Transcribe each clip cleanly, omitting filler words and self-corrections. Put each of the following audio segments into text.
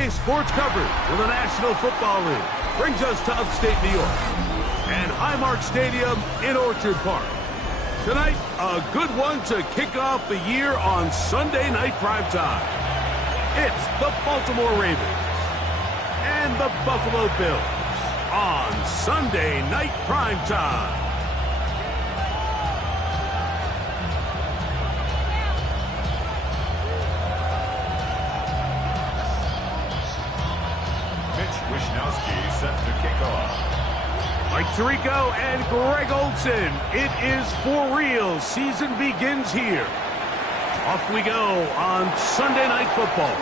Weekday sports coverage for the National Football League brings us to upstate New York and Highmark Stadium in Orchard Park. Tonight, a good one to kick off the year on Sunday night primetime. It's the Baltimore Ravens and the Buffalo Bills on Sunday night primetime. Set to kick off. Mike Tirico and Greg Olson. It is for real. Season begins here. Off we go on Sunday Night Football.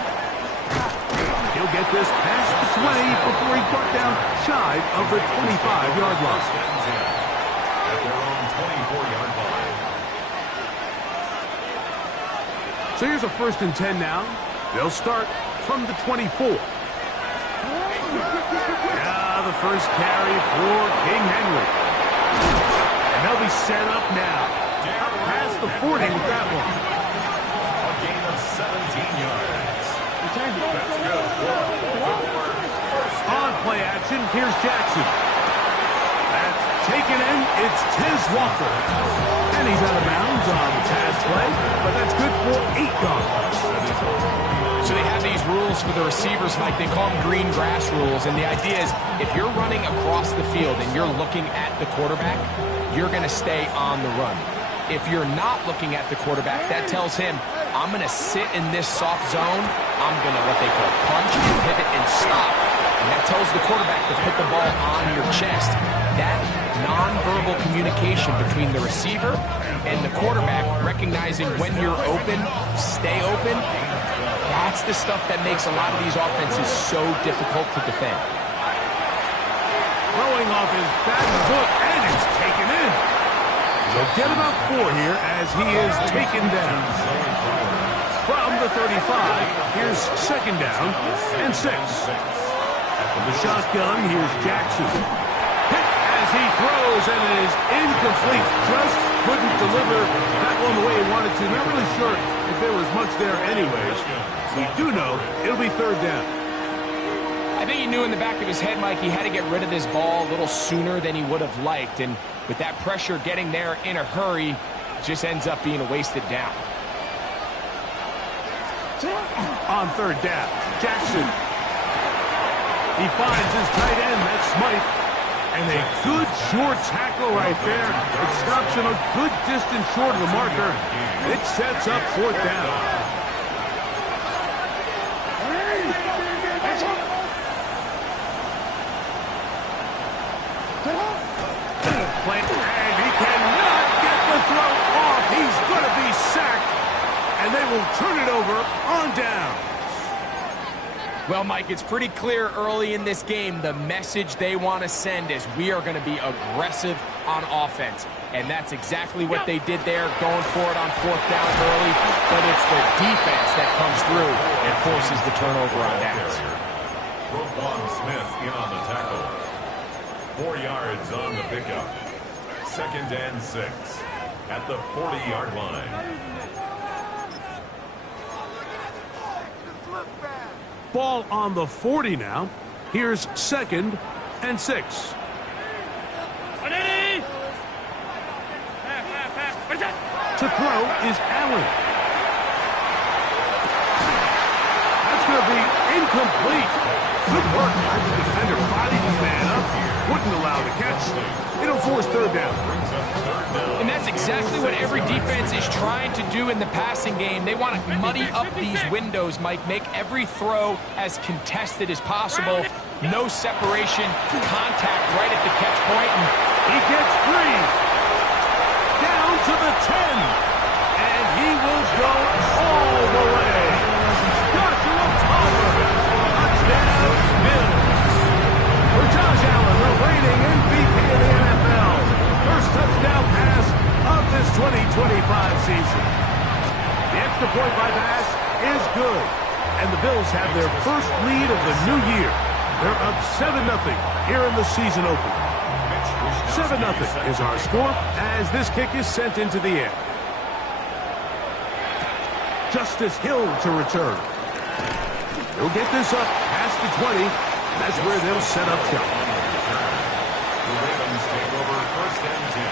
He'll get this past the 20 before he's brought down shy of the 25-yard line. At their own 24-yard line. So here's a 1st and 10 now. They'll start from the 24. The first carry for King Henry. And they'll be set up now. Up past the 40 with that one. A gain of 17 yards. That's good. On play action, here's Jackson. That's taken in. It's Tiz Walker. And he's out of bounds on the pass play, but that's good for 8 yards. So they have these rules for the receivers, Mike. They call them green grass rules. And the idea is if you're running across the field and you're looking at the quarterback, you're going to stay on the run. If you're not looking at the quarterback, that tells him, I'm going to sit in this soft zone. I'm going to what they call punch, pivot, and stop. And that tells the quarterback to put the ball on your chest. That nonverbal communication between the receiver and the quarterback, recognizing when you're open, stay open, that's the stuff that makes a lot of these offenses so difficult to defend. Throwing off his back foot, and it's taken in. He'll get about 4 here as he is taken down. From the 35, here's 2nd down and 6. From the shotgun, here's Jackson. Hit as he throws, and it is incomplete. Just couldn't deliver that one the way he wanted to. Not really sure if there was much there anyways. We do know it'll be 3rd down. I think he knew in the back of his head, Mike, he had to get rid of this ball a little sooner than he would have liked. And with that pressure getting there in a hurry, it just ends up being a wasted down. On 3rd down, Jackson. He finds his tight end, that's Smythe. And a good short tackle right there. It stops him a good distance short of the marker. It sets up 4th down. And he cannot get the throw off. He's going to be sacked. And they will turn it over on down. Well, Mike, it's pretty clear early in this game the message they want to send is we are going to be aggressive on offense. And that's exactly what they did there, going for it on 4th down early. But it's the defense that comes through and forces the turnover on downs. Roquan Smith in on the tackle. 4 yards on the pickup. 2nd and 6 at the 40-yard line. Ball on the 40 now. Here's 2nd and 6. To throw is Allen. That's going to be incomplete. Good work by the defender. Bodied his man up. Wouldn't allow the catch. It'll force 3rd down. And that's exactly what every defense is trying to do in the passing game. They want to muddy up these windows, Mike, make every throw as contested as possible. No separation, contact right at the catch point. And he gets 3. Down to the 10. And he will go all the way. Joshua Palmer. Touchdown, Bills. For Josh Allen, the reigning MVP of the NFL. First touchdown pass of this 2025 season. The extra point by Bass is good. And the Bills have their first lead of the new year. They're up 7-0 here in the season opener. 7-0 is our score as this kick is sent into the air. Justice Hill to return. He'll get this up past the 20. That's where they'll set up shop. The Ravens take over first and 10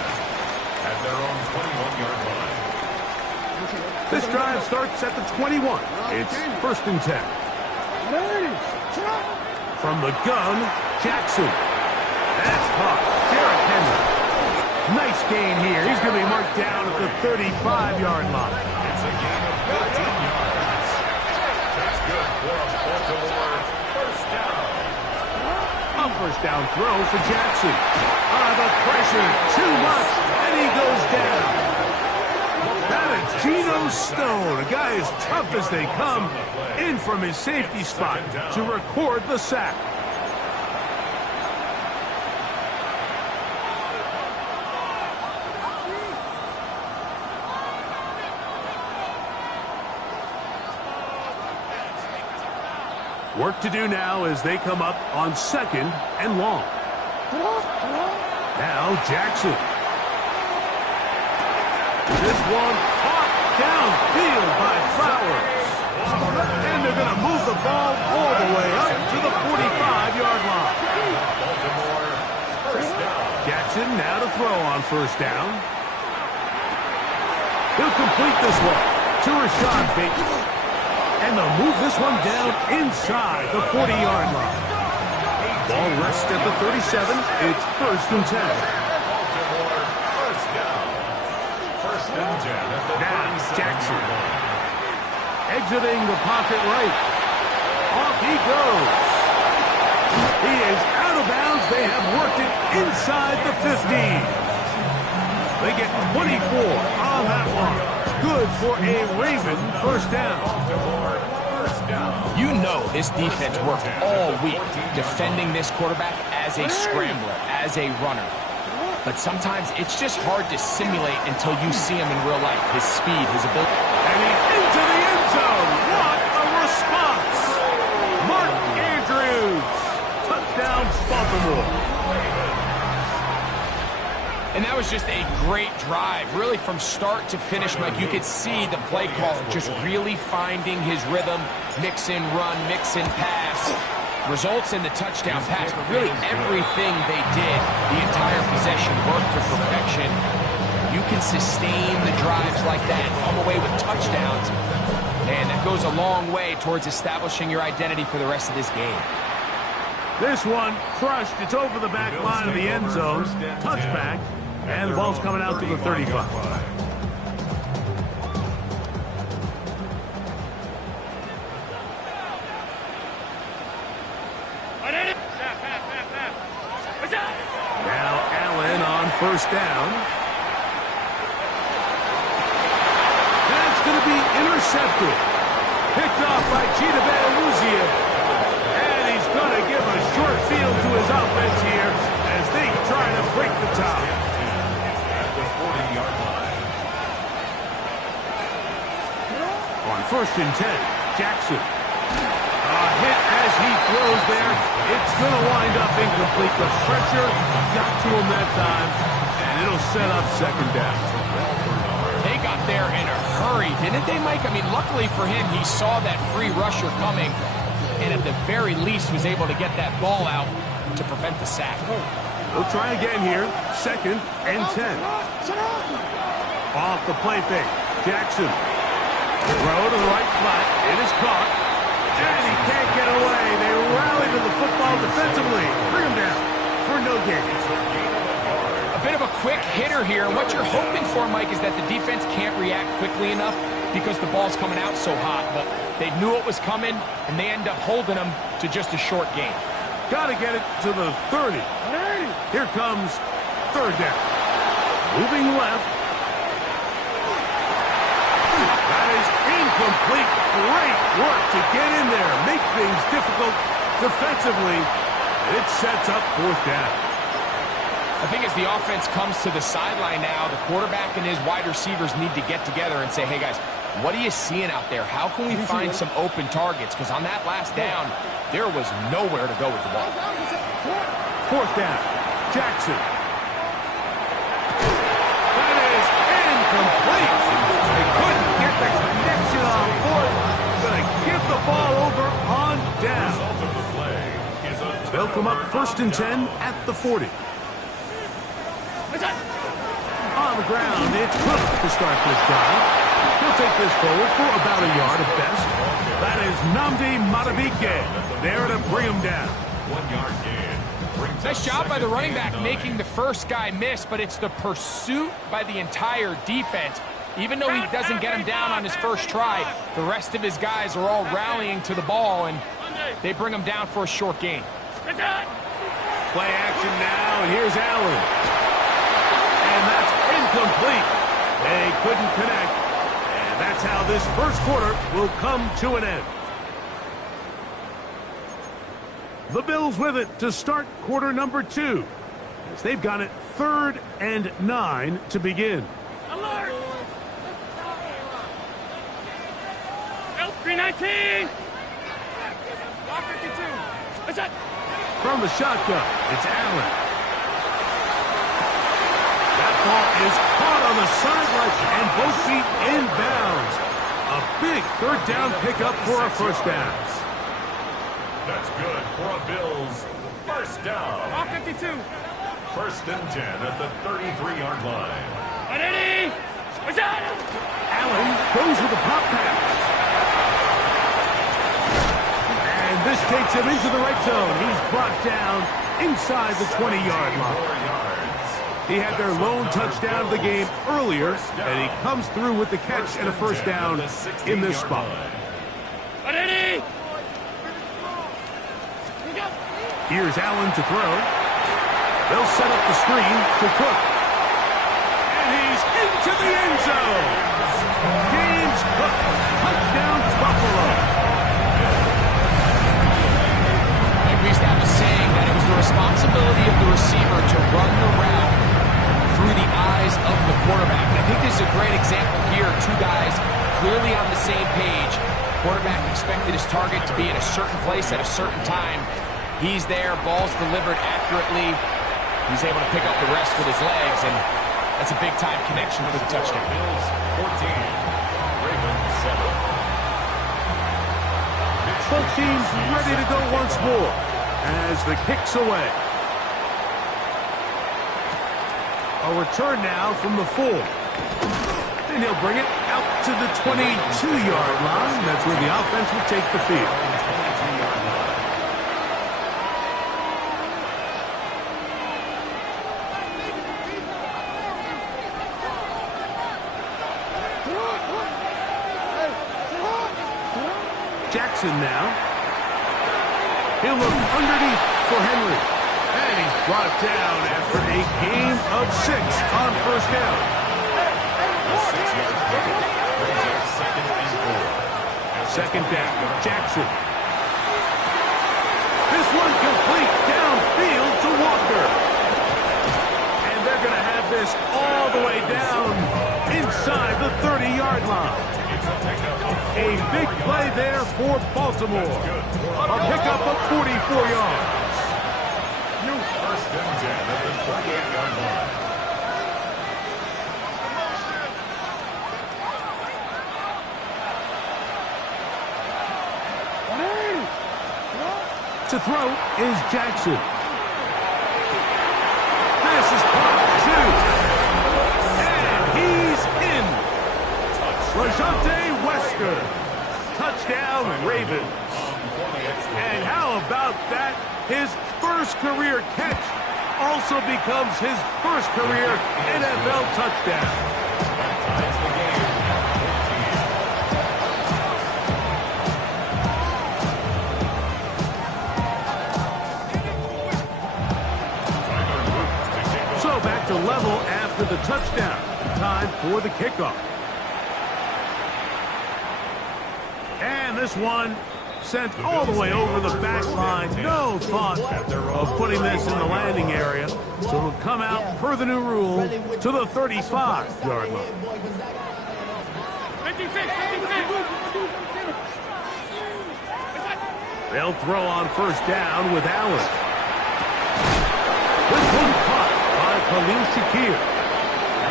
at their own 21-yard line. This drive starts at the 21. It's first and 10. From the gun, Jackson. That's caught. Derrick Henry. Nice gain here. He's going to be marked down at the 35-yard line. It's a gain of 15 yards. That's good for a Baltimore first down. A first down throw for Jackson. The pressure, too much, and he goes down. That is Geno Stone, a guy as tough as they come, in from his safety spot to record the sack. Work to do now as they come up on second and long. Now Jackson. This one caught downfield by Flowers. And they're going to move the ball all the way up to the 45-yard line. Jackson now to throw on first down. He'll complete this one to Rashad Bateman. And they'll move this one down inside the 40-yard line. Ball rests at the 37. It's first and 10. Now Jackson. Exiting the pocket right. Off he goes. He is out of bounds. They have worked it inside the 15. They get 24 on that one. Good for a Raven first down. You know this defense worked all week defending this quarterback as a scrambler, as a runner. But sometimes it's just hard to simulate until you see him in real life. His speed, his ability. And he's into the end zone. What a response. Mark Andrews. Touchdown, Baltimore. And that was just a great drive. Really from start to finish, Mike, you could see the play call just really finding his rhythm. Mix in run, mix in pass. Results in the touchdown pass, but really everything they did, the entire possession worked to perfection. You can sustain the drives like that and come away with touchdowns. Man, that goes a long way towards establishing your identity for the rest of this game. This one crushed. It's over the back line of the end zone. Touchback. And the ball's coming out to the 35. Now Allen on first down. That's going to be intercepted. Picked off by Cheetah Bell-Luzia. And he's going to give a short field to his offense here as they try to break the tie. First and 10, Jackson. A hit as he throws there. It's going to wind up incomplete. The pressure got to him that time, and it'll set up second down. They got there in a hurry, didn't they, Mike? I mean, luckily for him, he saw that free rusher coming, and at the very least was able to get that ball out to prevent the sack. We'll try again here. Second and 10. Off the play fake. Jackson. Throw to the right flat. It is caught. And he can't get away. They rally to the football defensively. Bring him down for no gain. A bit of a quick hitter here. And what you're hoping for, Mike, is that the defense can't react quickly enough because the ball's coming out so hot. But they knew it was coming, and they end up holding them to just a short gain. Got to get it to the 30. Here comes third down. Moving left. Incomplete. Great work to get in there. Make things difficult defensively. It sets up fourth down. I think as the offense comes to the sideline now, the quarterback and his wide receivers need to get together and say, hey, guys, what are you seeing out there? How can we find some open targets? Because on that last down, there was nowhere to go with the ball. Fourth down. Jackson. That is incomplete. They couldn't get the connection on fourth. Going to give the ball over on They'll come up 1st and 10 at the 40. On the ground, it's Cook to start this drive. He'll take this forward for about a yard at best. That is Nnamdi Madubuike there to bring him down. 1 yard gain. Nice job by the running back making the first guy miss, but it's the pursuit by the entire defense. Even though he doesn't get him down on his first try, the rest of his guys are all rallying to the ball, and they bring him down for a short gain. Play action now, and here's Allen. And that's incomplete. They couldn't connect. And that's how this first quarter will come to an end. The Bills with it to start quarter number 2. As they've got it 3rd and 9 to begin. Alert! 319! 52. What's that? From the shotgun, it's Allen. That ball is caught on the sideline, and both feet inbounds. A big 3rd down pickup for a first down. That's good for a Bills first down. 52. 1st and 10 at the 33-yard line. 180. What's that? Allen goes with the pop pass. And this takes him into the right zone. He's brought down inside the 20-yard line. 4 yards. He had their lone touchdown of the game earlier, and he comes through with the catch and a first down in this spot. 180. Here's Allen to throw. They'll set up the screen to Cook. And he's into the end zone. James Cook, touchdown Buffalo. We used to have a saying that it was the responsibility of the receiver to run the route through the eyes of the quarterback. And I think this is a great example here. 2 guys clearly on the same page. Quarterback expected his target to be in a certain place at a certain time. He's there, ball's delivered accurately. He's able to pick up the rest with his legs, and that's a big-time connection for the touchdown. Bills 14, Ravens 7. Both teams ready to go once more as the kick's away. A return now from the 4. And he'll bring it out to the 22-yard line. That's where the offense will take the field. Jackson now. He'll look underneath for Henry. And he's brought down after a gain of 6 on first down. A 6-yard pickup brings up 2nd and 4. Second down, Jackson. This one complete downfield to Walker. And they're going to have this all the way down inside the 30-yard line. A big play there for Baltimore. A pickup of 44 yards. 1st and 10 at the 28-yard line. To throw is Jackson. This is caught 2. And he's in. Rajante Wesker. Touchdown, Ravens. And how about that? His first career catch also becomes his first career NFL touchdown. Ties the game at 14. So back to level after the touchdown. Time for the kickoff. And this one sent all the way over the back line. No thought of putting this in the landing area. So it'll come out per the new rule to the 35-yard line. 56. They'll throw on first down with Allen. This one caught by Khalil Shakir.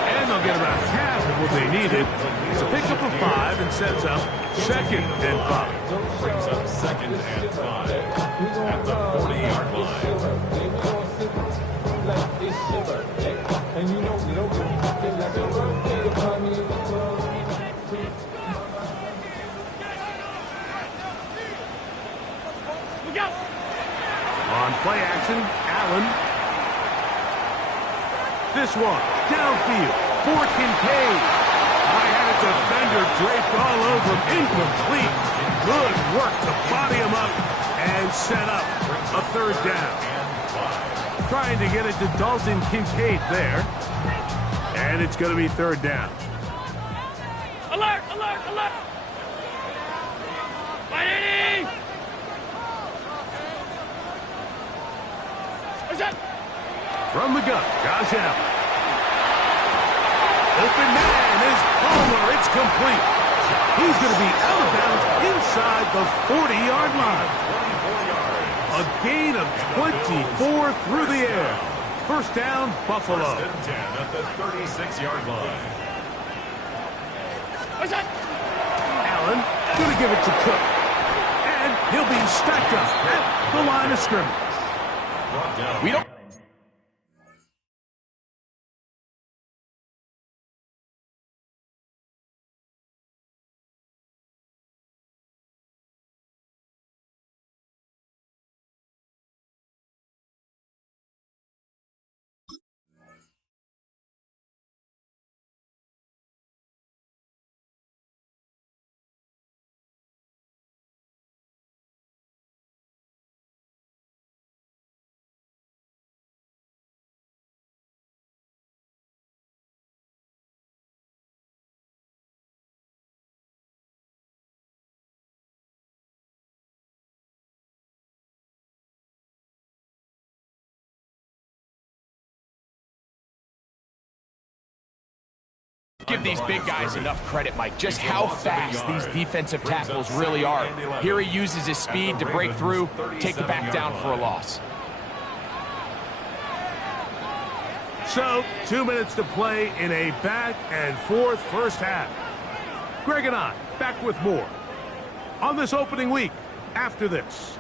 And they'll get about half of what they needed. It's a pickup of 5 and sets up 2nd and 5. Brings up 2nd and 5 at the 40-yard line. go. On play action, Allen. This one, downfield, for Kincaid. I had a defender draped all over him, incomplete. Good work to body him up and set up a third down. Trying to get it to Dalton Kincaid there. And it's going to be third down. Alert, alert, alert. Ready. What's that? From the gun, Josh Allen. Open man is Palmer. It's complete. He's going to be out of bounds inside the 40-yard line. A gain of 24 through the air. First down, Buffalo. First and 10 at the 36-yard line. What's that? Allen going to give it to Cook. And he'll be stacked up at the line of scrimmage. Brought down. We don't... Give these big guys enough credit, Mike, just how fast these defensive tackles really are. Here he uses his speed to break through, take the back down for a loss. So, 2 minutes to play in a back and forth first half. Greg and I back with more on this opening week after this.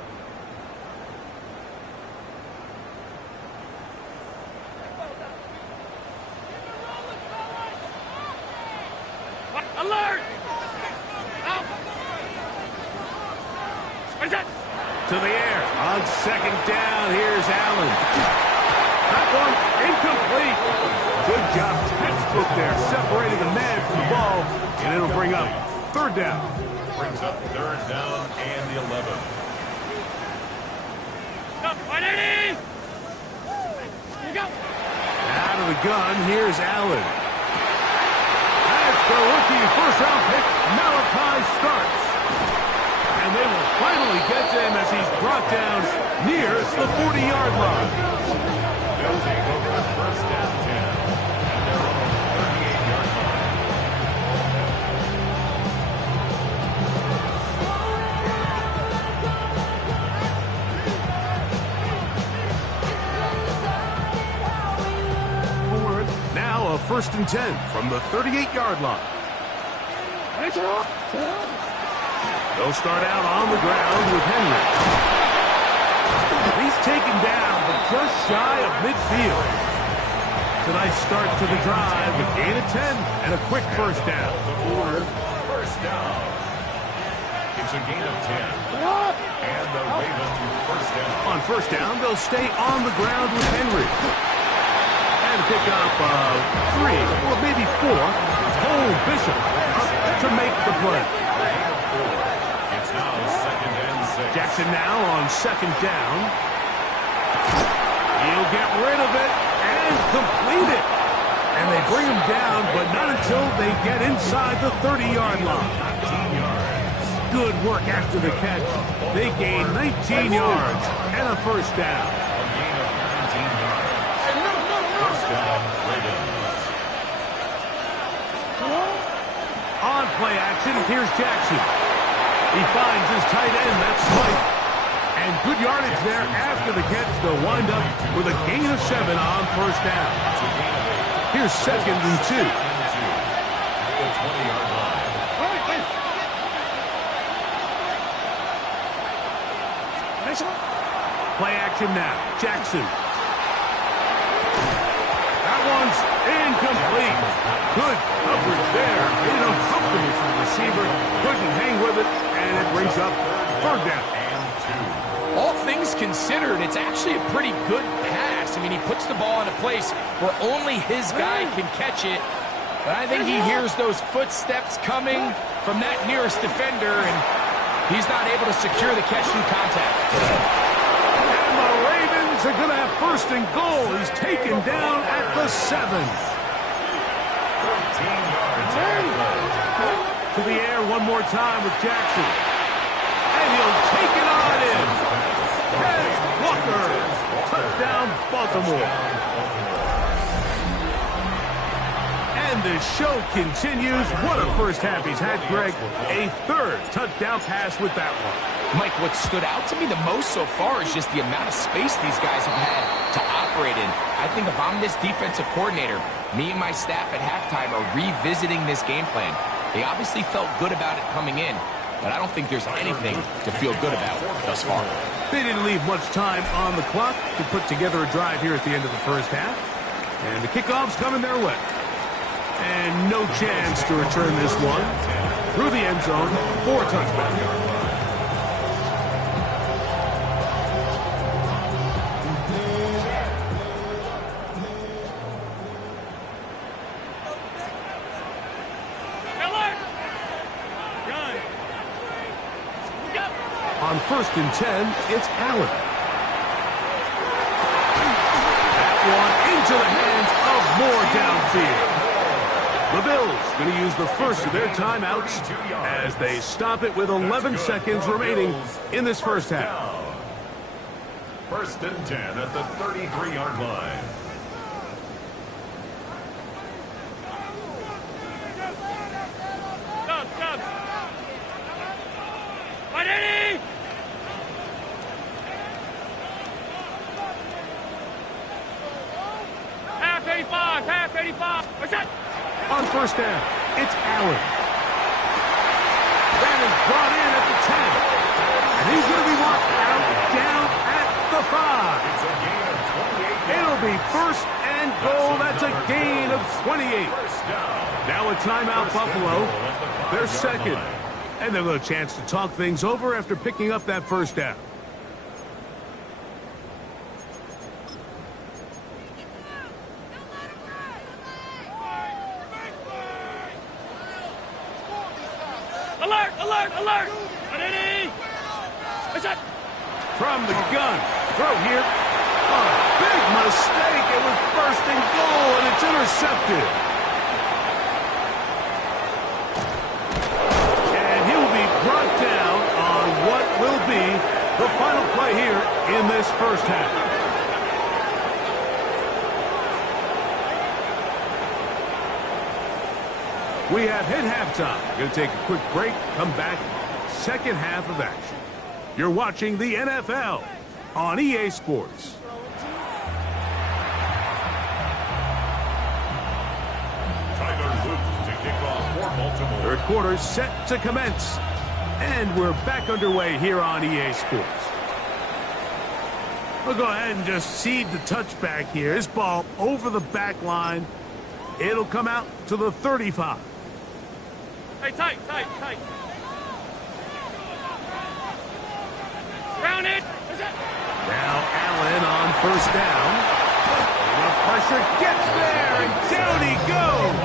Alert! Out! What's that? To the air on second down. Here's Allen. That one incomplete. Good job, textbook there, separating the man from the ball, and it'll bring up third down. Brings up third down and the 11. Up, 180! Here you go. Out of the gun, here's Allen. The rookie first-round pick, Malachi starts. And they will finally get to him as he's brought down near the 40-yard line. They'll take over first and 10 at their own 38-yard line. Now a first and 10 from the 38-yard line. They'll start out on the ground with Henry. He's taken down, but just shy of midfield. Tonight's start to the drive, a gain of 10 and a quick first down. First down. It's a gain of 10. And the Ravens first down. On first down, they'll stay on the ground with Henry. And pick up 3 or maybe 4. Cole Bishop up to make the play. It's now second and 6. Jackson now on second down. He'll get rid of it and complete it. And they bring him down, but not until they get inside the 30-yard line. 19 yards. Good work after the catch. They gain 19 yards and a first down. A gain of 19 yards. First down, Ravens. On play action, here's Jackson. He finds his tight end, that's Smythe. And good yardage there after the catch. They'll wind up with a gain of 7 on first down. Here's second and 2. The 20-yard line. Play action now. Jackson. That one's incomplete. Good coverage there. Made it uncomfortable for the receiver. Couldn't hang with it, and it brings up third down. And 2. things considered, it's actually a pretty good pass. I mean, he puts the ball in a place where only his guy can catch it. But I think he hears those footsteps coming from that nearest defender, and he's not able to secure the catch through contact. And the Ravens are going to have first and goal. He's taken down at the 7. 13 yards. To the air one more time with Jackson. And he'll take it on in. Kenneth Walker. Touchdown, Baltimore. And the show continues. What a first half he's had, Greg. A third touchdown pass with that one. Mike, what stood out to me the most so far is just the amount of space these guys have had to operate in. I think if I'm this defensive coordinator, me and my staff at halftime are revisiting this game plan. They obviously felt good about it coming in, but I don't think there's anything to feel good about thus far. They didn't leave much time on the clock to put together a drive here at the end of the first half. And the kickoff's coming their way. And no chance to return this one through the end zone for a touchback. On 1st and 10, it's Allen. That one into the hands of Moore downfield. The Bills going to use the first of their timeouts as they stop it with 11 seconds remaining in this first half. 1st and 10 at the 33-yard line. On 1st down, it's Allen. That is brought in at the 10. And he's going to be walked out down at the 5. It'll be 1st and goal. That's a gain of 28. Now a timeout, Buffalo. They're second. And they'll have a chance to talk things over after picking up that 1st down. Alert! Alert! Alert! From the gun. Throw here. Oh, big mistake. It was 1st and goal, and it's intercepted. And he'll be brought down on what will be the final play here in this first half. We have hit halftime. Going to take a quick break, come back, second half of action. You're watching the NFL on EA Sports. Tyler Luke to kick off for Baltimore. Third quarter set to commence. And we're back underway here on EA Sports. We'll go ahead and just seed the touchback here. This ball over the back line. It'll come out to the 35. Hey, tight. Round it. Now Allen on 1st down. The pressure gets there, and down he goes.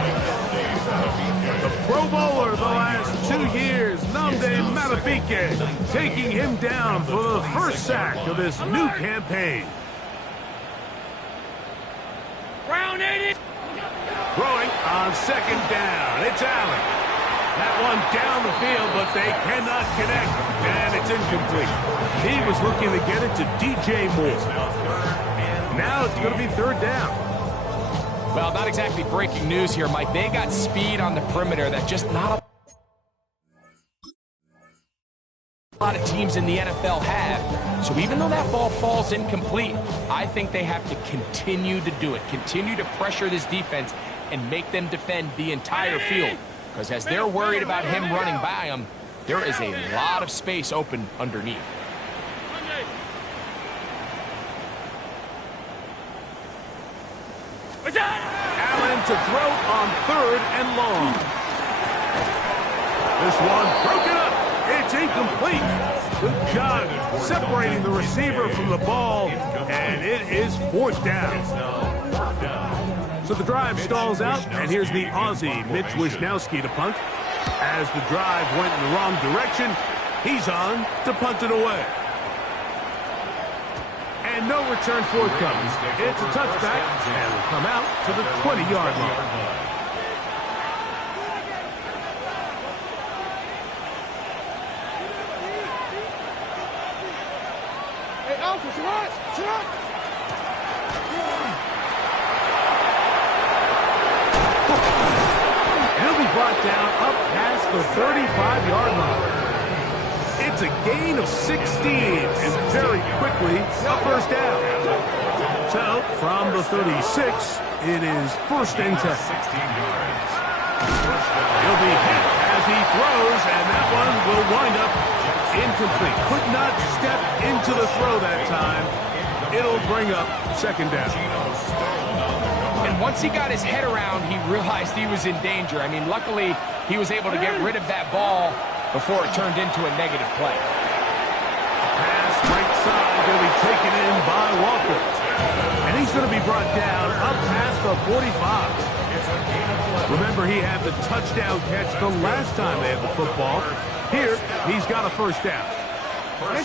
The Pro Bowler the last 2 years, Nnamdi Madubuike, taking him down for the first sack of this new campaign. Round it. Throwing on 2nd down. It's Allen. That one down the field, but they cannot connect, and it's incomplete. He was looking to get it to DJ Moore. Now it's going to be 3rd down. Well, not exactly breaking news here, Mike. They got speed on the perimeter that just not a lot of teams in the NFL have. So even though that ball falls incomplete, I think they have to continue to do it, continue to pressure this defense and make them defend the entire field. Because as they're worried about him running by them, there is a lot of space open underneath. Allen to throw on 3rd and long. This one broken up. It's incomplete. Good job separating the receiver from the ball, and it is fourth down. So the drive stalls out, and here's the Aussie, Mitch Wisnowski, to punt. As the drive went in the wrong direction, he's on to punt it away. And no return forthcoming. It's a touchback, and will come out to the 20-yard line. He'll be brought down up past the 35-yard line. It's a gain of 16, and very quickly a first down. So, from the 36, it is first and 10. He'll be hit as he throws, and that one will wind up incomplete. Could not step into the throw that time. It'll bring up second down. And once he got his head around, he realized he was in danger. I mean, luckily, he was able to get rid of that ball before it turned into a negative play. Pass right side going to be taken in by Walker. And he's going to be brought down up past the 45. Remember, he had the touchdown catch the last time they had the football. Here, he's got a first down. The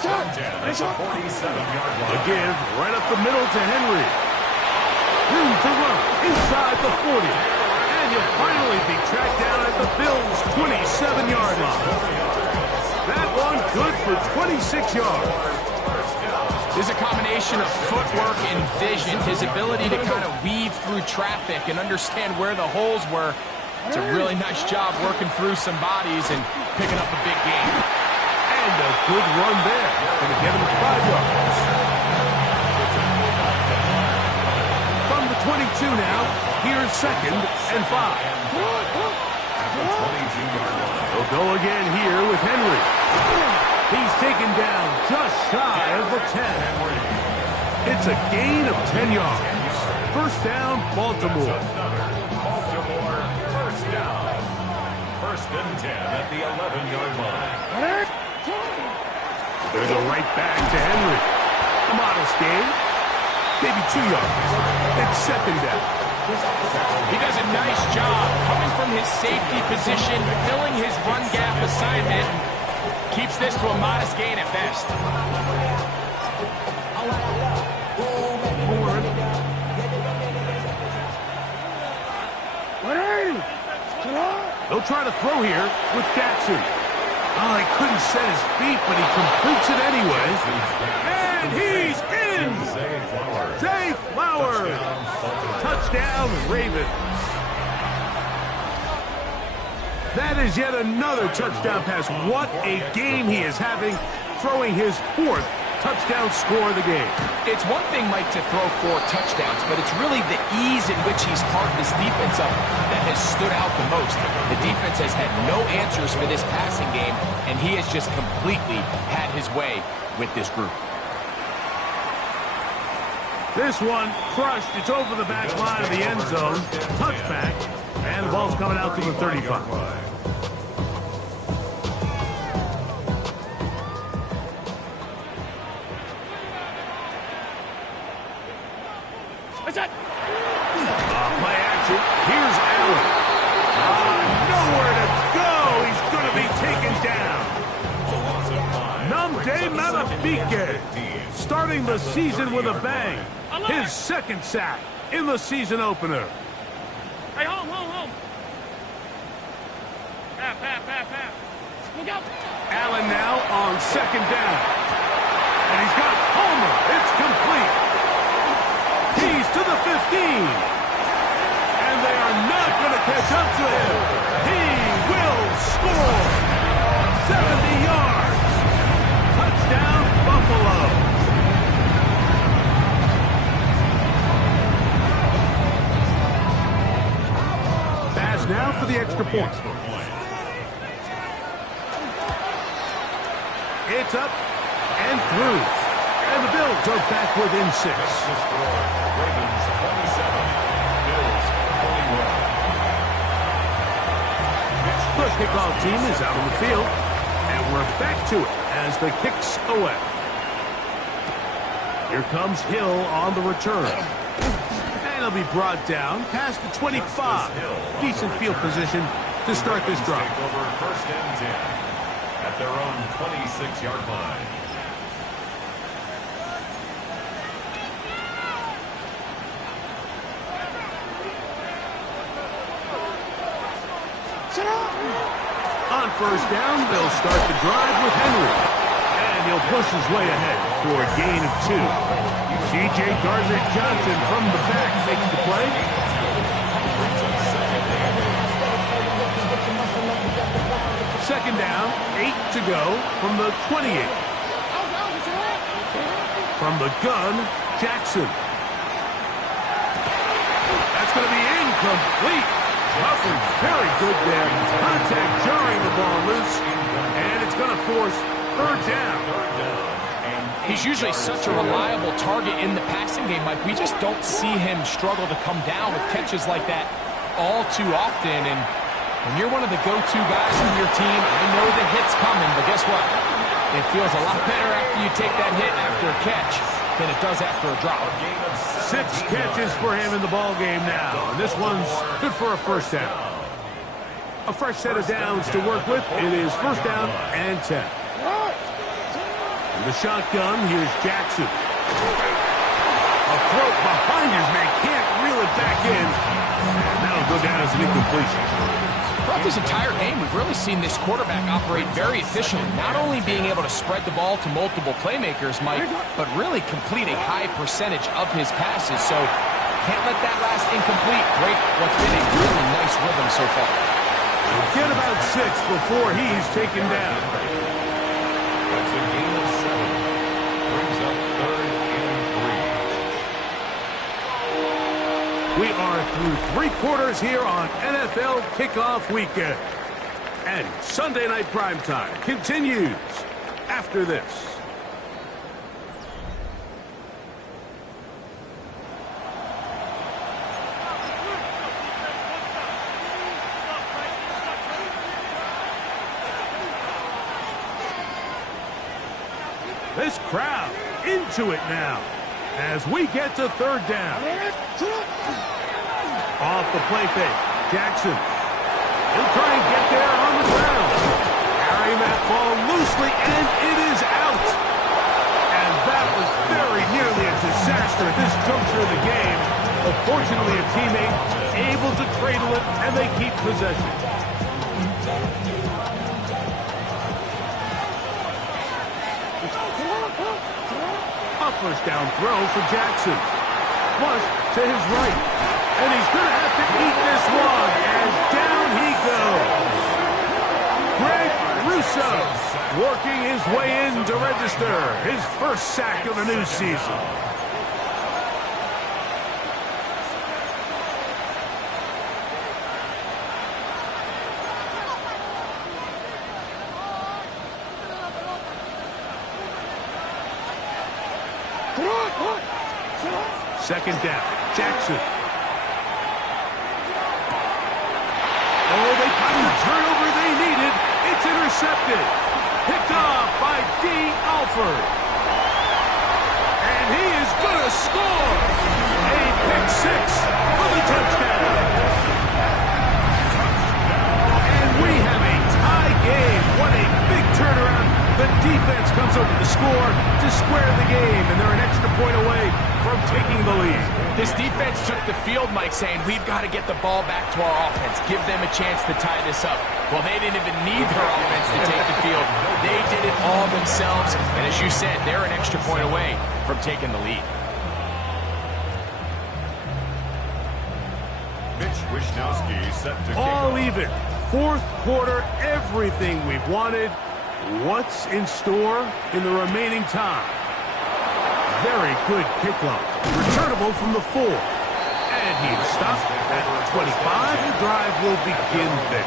give right up the middle to Henry. Room to run inside the 40. And you'll finally be tracked down at the Bills' 27-yard line. That one good for 26 yards. There's a combination of footwork and vision, his ability to kind of weave through traffic and understand where the holes were. It's a really nice job working through some bodies and picking up a big game. And a good run there. Going to get him 5 yards. From the 22 now, here's second and 5. They'll go again here with Henry. He's taken down just shy of the 10. It's a gain of 10 yards. First down, Baltimore. First down. First and 10 at the 11-yard line. There's a right back to Henry. A modest gain. Maybe 2 yards. It's second down. He does a nice job coming from his safety position, filling his run gap assignment. Keeps this to a modest gain at best. They'll try to throw here with Jackson. Oh, he couldn't set his feet, but he completes it anyway. And he's in! Zay Flowers! Touchdown, Ravens. That is yet another touchdown pass. What a game he is having, throwing his 4th touchdown score of the game. It's one thing, Mike, to throw 4 touchdowns, but it's really the ease in which he's carved this defense up that has stood out the most. The defense has had no answers for this passing game, and he has just completely had his way with this group. This one crushed. It's over the back line of the end zone. Touchback, and the ball's coming out to the 35. Play action. Here's Allen. Nowhere to go. He's going to be taken down. Namde Malafike, starting the season with a bang. His 2nd sack in the season opener. Hey, home. Half. Look out. Allen now on 2nd down. And he's got Homer. It's complete. He's to the 15. And they are not going to catch up to him. He will score. 70 yards. Touchdown, Buffalo. Pass now for the extra point. It's up and through. And the Bills are back within 6. Ravens 27, Bills 21. The kickoff team is out on the field. And And we're back to it as the kick's away. Here comes Hill on the return. And he'll be brought down past the 25. Decent field position to start this drive. Over first and 10 at their own 26-yard line. On first down, they'll start the drive with Henry. And he'll push his way ahead for a gain of 2. C.J. Gardner-Johnson from the back makes the play. Second down, 8 to go from the 28. From the gun, Jackson. That's going to be incomplete. Coverage very good there. Contact jarring the ball loose. And it's going to force third down. He's usually such a reliable target in the passing game, Mike. We just don't see him struggle to come down with catches like that all too often. And when you're one of the go-to guys on your team, I know the hit's coming, but guess what? It feels a lot better after you take that hit after a catch than it does after a drop. 6 catches for him in the ball game now. And this one's good for a first down. A fresh set of downs to work with. It is first down and 10. In the shotgun, here's Jackson. A throat behind his man, can't reel it back in. And that'll go down as an incompletion. Throughout this entire game, we've really seen this quarterback operate very efficiently, not only being able to spread the ball to multiple playmakers, Mike, but really complete a high percentage of his passes. So can't let that last incomplete break what's been a really nice rhythm so far. Get about 6 before he's taken down. That's a gain of 7. Brings up third and 3. We are through 3 quarters here on NFL Kickoff Weekend. And Sunday Night Primetime continues after this. This crowd into it now as we get to third down. Off the play fake, Jackson. He'll try and get there on the ground. Carrying that ball loosely, and it is out. And that was very nearly a disaster at this juncture of the game. But fortunately, a teammate able to cradle it, and they keep possession. A first down throw for Jackson. Flush to his right. And he's going to have to eat this one. And down he goes. Greg Russo working his way in to register his first sack of the new season. Second down, Jackson. Oh, they got the turnover they needed. It's intercepted. Picked off by D. Alford. And he is going to score. A pick 6 for the touchdown. And we have a tie game. What a big turnaround. The defense comes over to score to square the game, and they're an extra point away from taking the lead. This defense took the field, Mike, saying we've got to get the ball back to our offense, give them a chance to tie this up. Well, they didn't even need their offense to take the field. They did it all themselves, and as you said, they're an extra point away from taking the lead. Mitch Wishnowsky set to kick All off. even. Fourth quarter, everything we've wanted. What's in store in the remaining time? Very good kickoff. Returnable from the 4. And he's stopped at 25. The drive will begin there.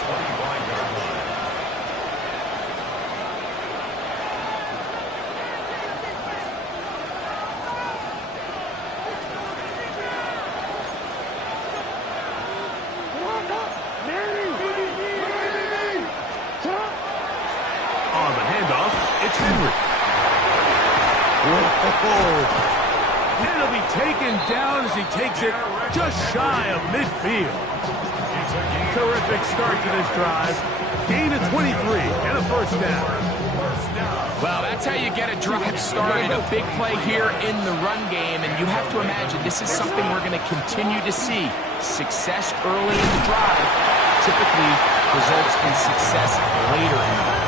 On the Whoa. And he'll be taken down as he takes it just shy of midfield. Terrific start to this drive. Gain of 23 and a first down. Well, that's how you get a drive started. A big play here in the run game, and you have to imagine this is something we're going to continue to see. Success early in the drive typically results in success later in the drive.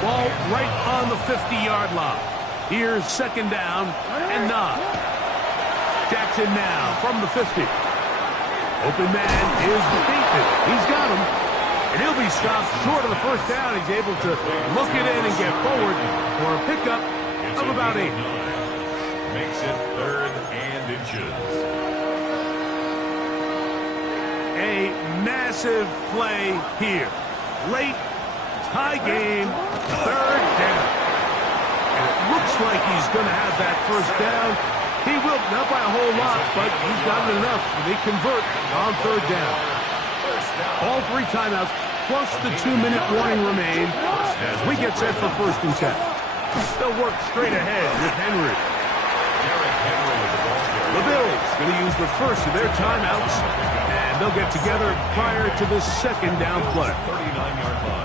Ball right on the 50-yard line. Here's second down and 9. Jackson now from the 50. Open man is Bateman. He's got him. And he'll be stopped short of the first down. He's able to look it in and get forward for a pickup of about 8. Makes it 3rd and inches. A massive play here. Late, tie game, 3rd down. And it looks like he's going to have that first down. He will, not by a whole lot, but he's got it enough. They convert on 3rd down. All 3 timeouts, plus the 2-minute warning remain as we get set for 1st and 10. They'll work straight ahead with Henry. The Bills going to use the first of their timeouts, and they'll get together prior to the 2nd down play. 39-yard line.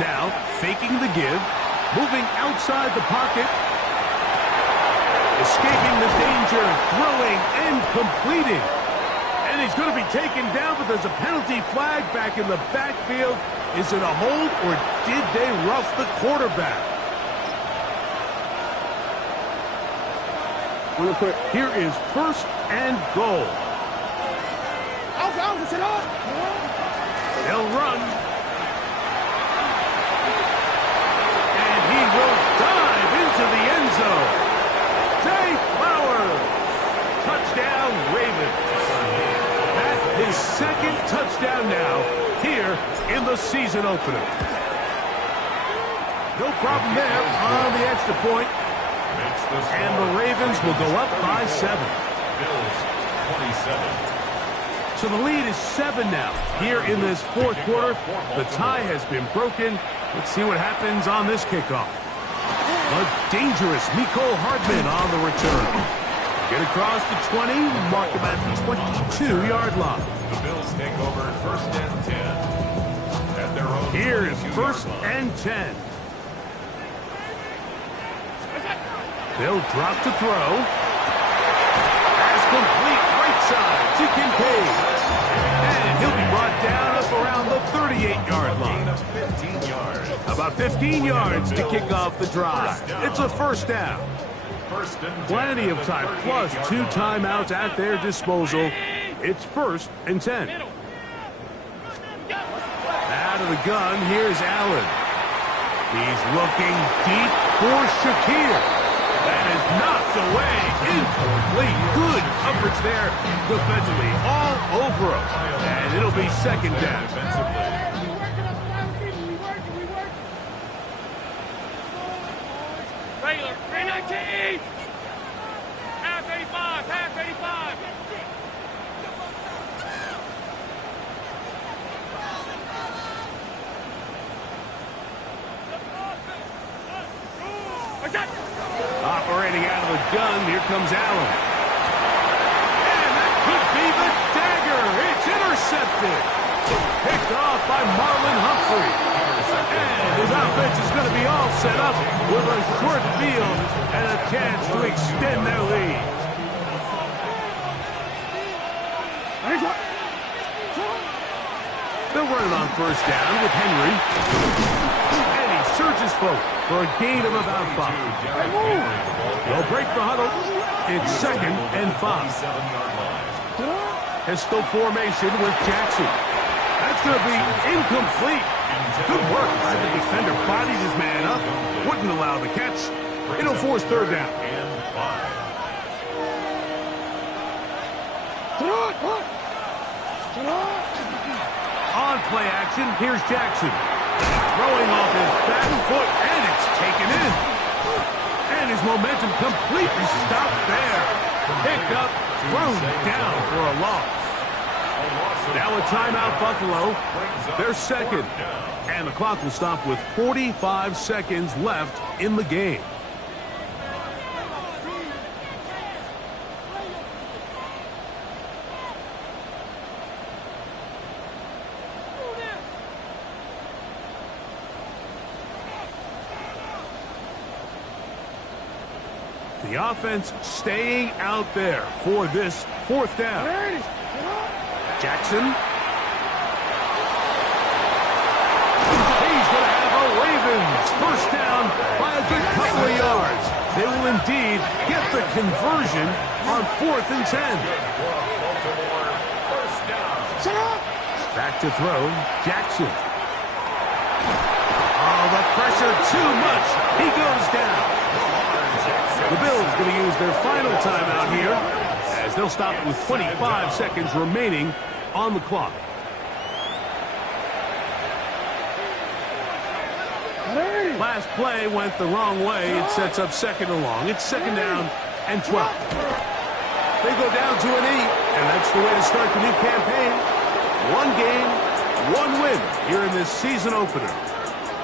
Now, faking the give, moving outside the pocket, escaping the danger, throwing and completing. And he's going to be taken down, but there's a penalty flag back in the backfield. Is it a hold, or did they rough the quarterback? Here is 1st and goal. They'll run. And he will dive into the end zone. Zay Flowers. Touchdown, Ravens. That's his 2nd touchdown now here in the season opener. No problem there on the extra point. And the Ravens will go up by 7. Bills 27. So the lead is 7 now. Here in this 4th quarter, the tie has been broken. Let's see what happens on this kickoff. A dangerous Mecole Hardman on the return. Get across the 20, mark him at the 22-yard line. The Bills take over 1st and 10. At their own. Here is 1st and 10. They'll drop to throw. As complete right side to Kincaid. And he'll be brought down up around the 38-yard line. 15 yards. About 15 yards to kick off the drive. It's a first down. 1st and 10. Plenty of time, plus 2 timeouts at their disposal. It's 1st and 10. Out of the gun, here's Allen. He's looking deep for Shakir. That is knocked away. Incomplete. Good coverage there defensively. All over him. And it'll be 2nd down. Regular, 319! Half 85, half 85! Operating out of the gun, here comes Allen. And that could be the dagger. It's intercepted. Picked off by Marlon Humphrey. And his offense is going to be all set up with a short field and a chance to extend their lead. They'll run it on 1st down with Henry. And he surges forward for a gain of about 5. They'll break the huddle. It's 2nd and 5. Pistol formation with Jackson. That's going to be incomplete. Good work by the defender. Bodied his man up. Wouldn't allow the catch. It'll force 3rd down. On play action, here's Jackson. Throwing off his back foot, and it's taken in. And his momentum completely stopped there. Picked up, thrown down for a loss. Now a timeout, Buffalo. They're second. And the clock will stop with 45 seconds left in the game. The offense staying out there for this fourth down. Jackson. He's going to have a Ravens first down by a good couple of yards. They will indeed get the conversion on 4th and 10. Back to throw, Jackson. Oh, the pressure too much. He goes down. The Bills going to use their final timeout here as they'll stop with 25 seconds remaining on the clock. Last play went the wrong way. It sets up 2nd and long. It's 2nd down and 12. They go down to an 8, and that's the way to start the new campaign. 1 game, 1 win here in this season opener.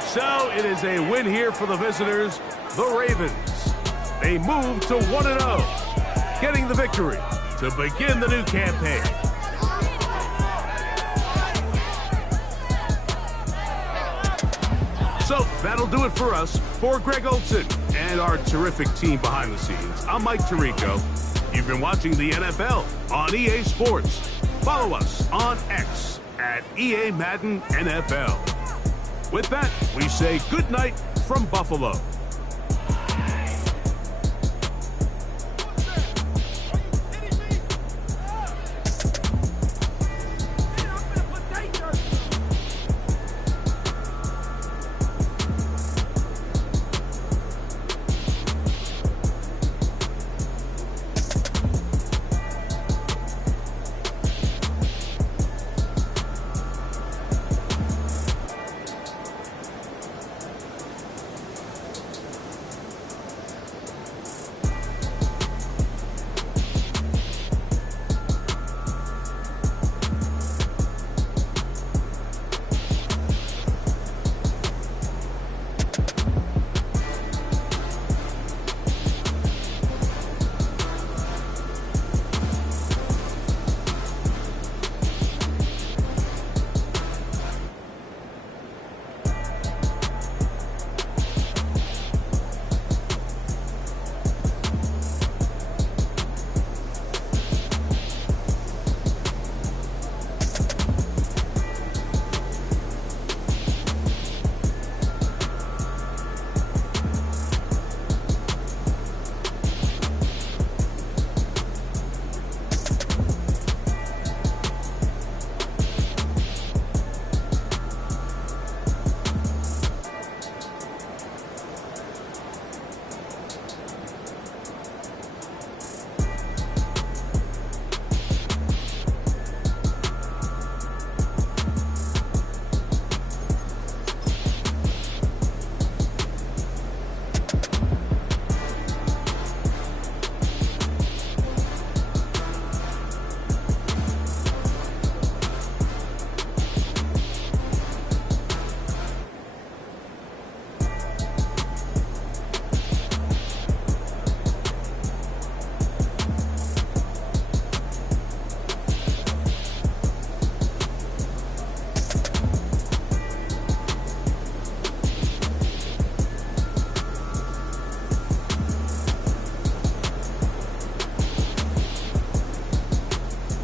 So it is a win here for the visitors, the Ravens. They move to 1-0, getting the victory to begin the new campaign. So that'll do it for us. For Greg Olson and our terrific team behind the scenes, I'm Mike Tirico. You've been watching the NFL on EA Sports. Follow us on X at EA Madden NFL. With that, we say good night from Buffalo.